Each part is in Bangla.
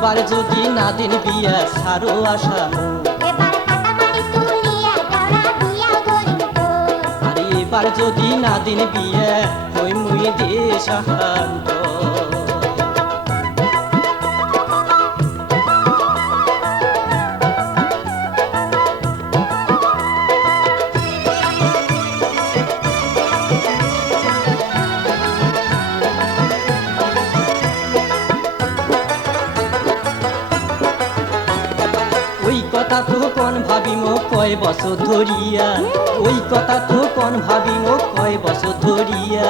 এবার যদি নাদিন বিয়া সারো আশা আরে এবার যদি নাদিন বিয়া হই মুই দেশান্ত ওই কথা তো কোন ভাবিম কয় বছর ধরিয়া ওই কথা তো কোন ভাবিম কয় বছর ধরিয়া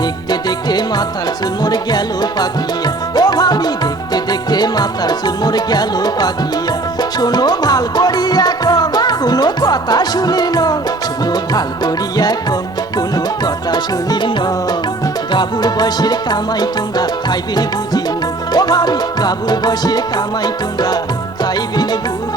দেখতে দেখতে মাথার চুল মোর গেল পাকিয়া ও ভাবি দেখতে দেখতে মাথার চুল মোর গেল পাকিয়া শোনো ভাল করিয়া কম কোনো কথা শুনির ন শোনো ভাল করিয়া কম কোনো কথা শুনির ন গাবুর বয়সের কামাই তোমরা খাইবেন বুঝি ও ভাবি গাবুর বয়সের কামাই তোমরা খাইবেন বুঝি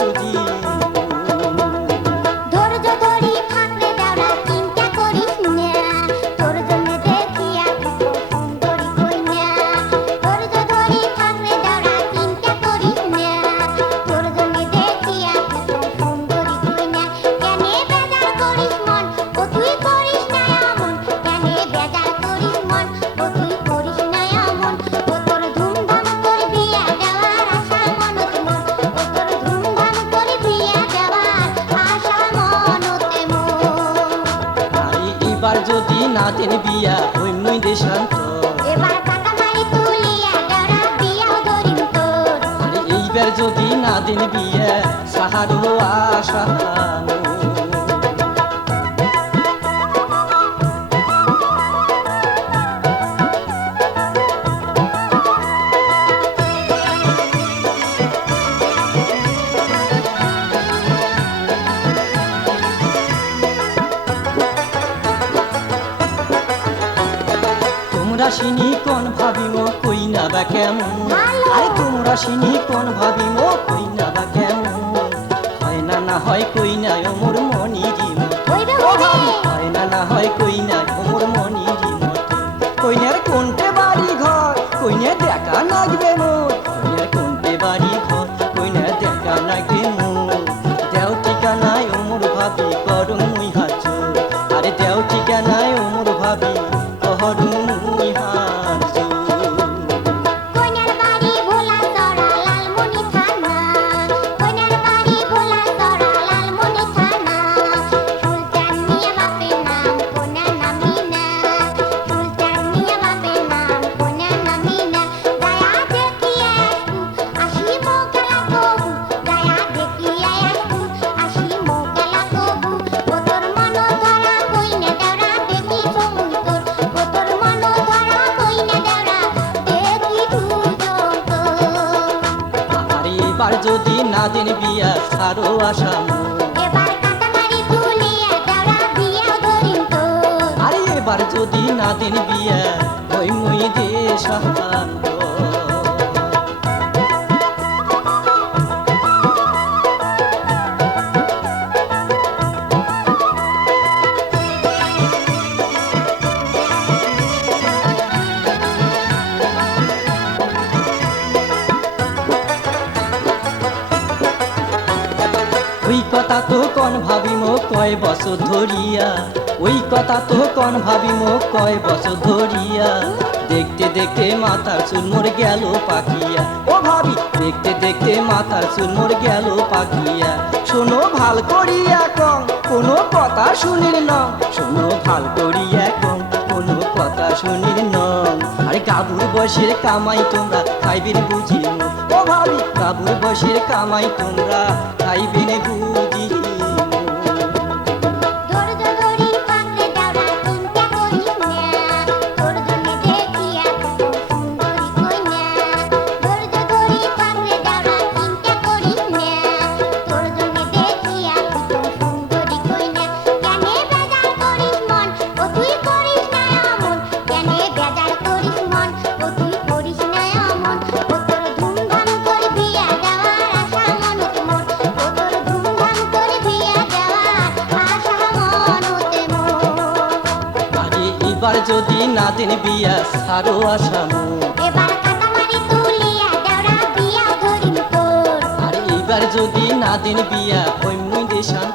এবার যদি নাদিন বিয়া হই মুই দেশান্ত আরে এইবার যদি নাদিন বিয়া সাহারো আশা সিনি কোন ভাবিম কই না বা কেমন আরে তোমরা সিনি কোন ভাবিম কই না বা কেমন হয় না না হয় কই না মোর মনিরি হয় না না হয় কই না মোর মনিরি কইনার কোনটে বাড়ি ঘর কইনা দেখা লাগবে মোর কইনার কোনটে বাড়ি ঘর কইনা দেখা লাগবে মোর দেও ঠিকানায় মোর ভাবি করুম মুই হাজ আরে দেও ঠিকানায় মোর ভাবি করুম এবার যদি নাদিন বিয়া সারো আশা আরে এবার যদি নাদিন বিয়া হই মুই দেশান্ত ওই কথা তো কোন ভাবিম কয় বছর ধরিয়া ওই কথা তো কোন ভাবিম কয় বছর ধরিয়া দেখতে দেখতে মাথার চুল মোর গেল পাকিয়া ও ভাবি দেখতে দেখতে মাথার চুল মোর গেল পাকিয়া শোনো ভাল করিয়া কম কোনো কথা শুনির ন শোনো ভাল করিয়া কম কোনো কথা শুনির ন আরে গাবুর বয়সের কামাই তোমরা খাইবেন বুঝি ও ভাবি গাবুর বয়সের কামাই তোমরা খাইবেন বুঝি এবার যদি নাদিন বিয়া সারো আশা এবার কাটামারি তুলিয়া দেওরা বিয়া যদি না দিন বিয়া ওই মুই দেশান